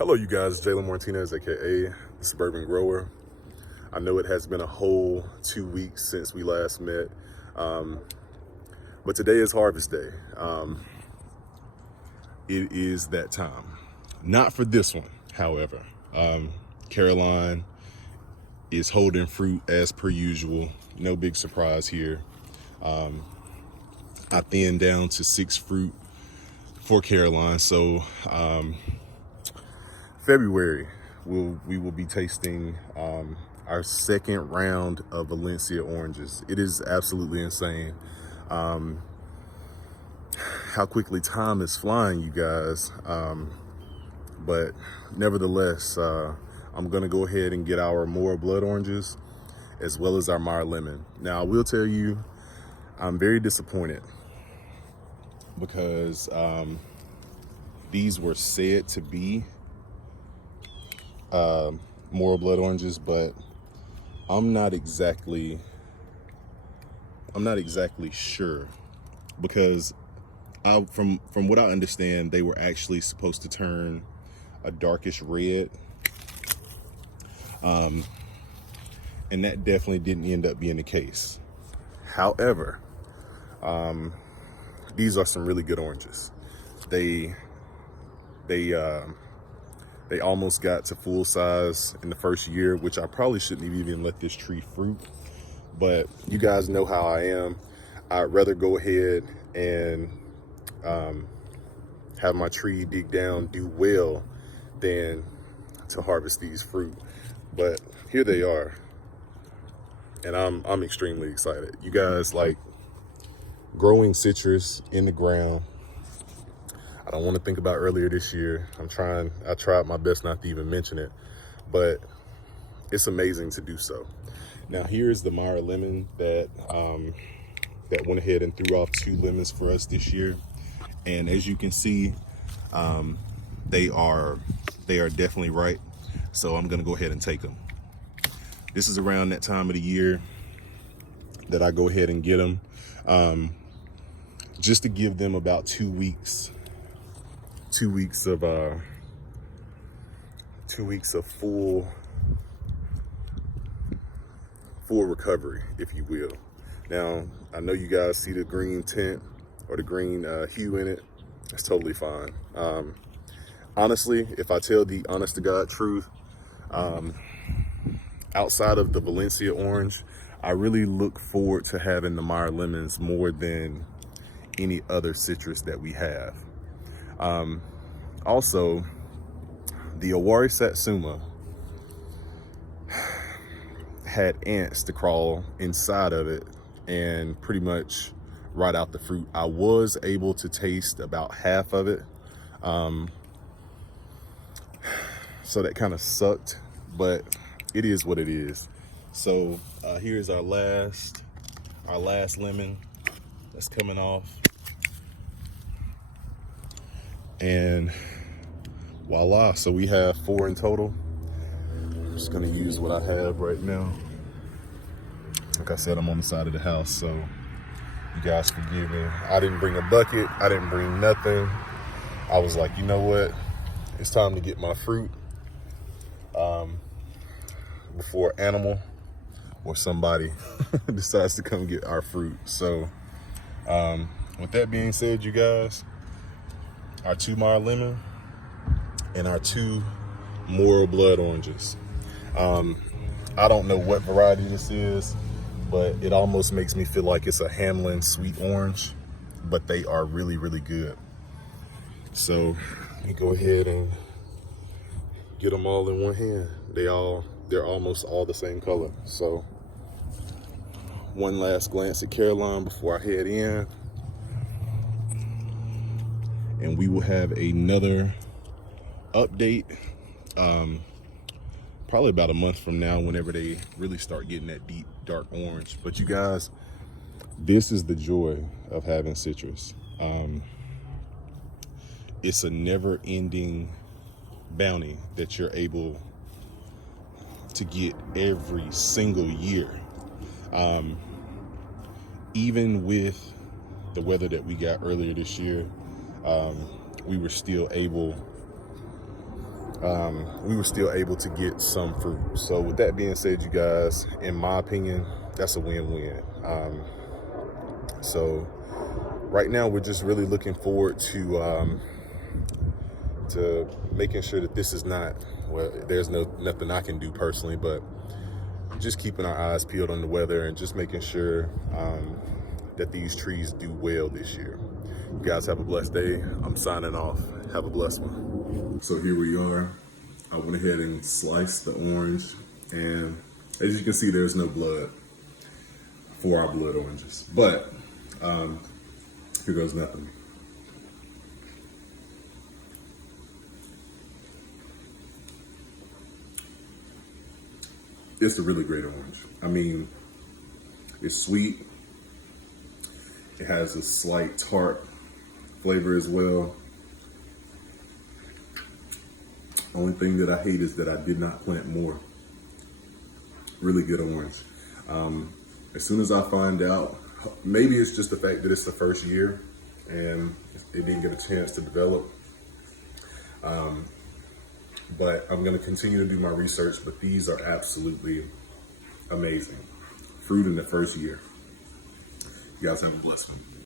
Hello, you guys. Jalen Martinez, aka the Suburban Grower. I know it has been a whole 2 weeks since we last met, but today is harvest day. It is that time. Not for this one, however. Caroline is holding fruit as per usual. No big surprise here. I thinned down to 6 fruit for Caroline, so February, we will be tasting our second round of Valencia oranges. It is absolutely insane how quickly time is flying, you guys. But nevertheless, I'm gonna go ahead and get our Mora blood oranges as well as our Meyer lemon. Now, I will tell you, I'm very disappointed because these were said to be Mora blood oranges, but I'm not exactly sure, because from what I understand, they were actually supposed to turn a darkish red, and that definitely didn't end up being the case. However, these are some really good oranges. They almost got to full size in the first year, which I probably shouldn't have even let this tree fruit. But you guys know how I am. I'd rather go ahead and have my tree dig down, do well, than to harvest these fruit. But here they are, and I'm extremely excited. You guys, like, growing citrus in the ground, I don't want to think about earlier this year. I tried my best not to even mention it, but it's amazing to do so. Now, here's the Meyer lemon that went ahead and threw off 2 lemons for us this year. And as you can see, they are definitely ripe. So I'm gonna go ahead and take them. This is around that time of the year that I go ahead and get them, just to give them about 2 weeks. 2 weeks of full recovery, if you will. Now, I know you guys see the green tint or the green hue in it. It's totally fine. Honestly, if I tell the honest to God truth, outside of the Valencia orange, I really look forward to having the Meyer lemons more than any other citrus that we have. Also, the Owari Satsuma had ants to crawl inside of it and pretty much rot out the fruit. I was able to taste about half of it, so that kind of sucked, but it is what it is. So here's our last lemon that's coming off. And voila, so we have 4 in total. I'm just gonna use what I have right now. Like I said, I'm on the side of the house, so you guys forgive me. I didn't bring a bucket, I didn't bring nothing. I was like, you know what? It's time to get my fruit before animal or somebody decides to come get our fruit. So with that being said, you guys, our 2 Meyer lemon and our 2 Mora blood oranges. I don't know what variety this is, but it almost makes me feel like it's a Hamlin sweet orange, but they are really, really good. So let me go ahead and get them all in one hand. They're almost all the same color. So one last glance at Caroline before I head in, and we will have another update probably about a month from now, whenever they really start getting that deep dark orange. But you guys, this is the joy of having citrus. It's a never-ending bounty that you're able to get every single year. Even with the weather that we got earlier this year, we were still able we were still able to get some fruit. So with that being said, you guys, in my opinion, that's a win-win. So right now we're just really looking forward to making sure that this is not, well, there's nothing I can do personally, but just keeping our eyes peeled on the weather and just making sure that these trees do well this year. You guys have a blessed day. I'm signing off. Have a blessed one. So here we are. I went ahead and sliced the orange, and as you can see, there's no blood for our blood oranges, but here goes nothing. It's a really great orange. I mean, it's sweet. It has a slight tart flavor as well. Only thing that I hate is that I did not plant more. Really good orange. As soon as I find out, maybe it's just the fact that it's the first year and it didn't get a chance to develop. But I'm gonna continue to do my research, but these are absolutely amazing. Fruit in the first year. You guys have a blessed one.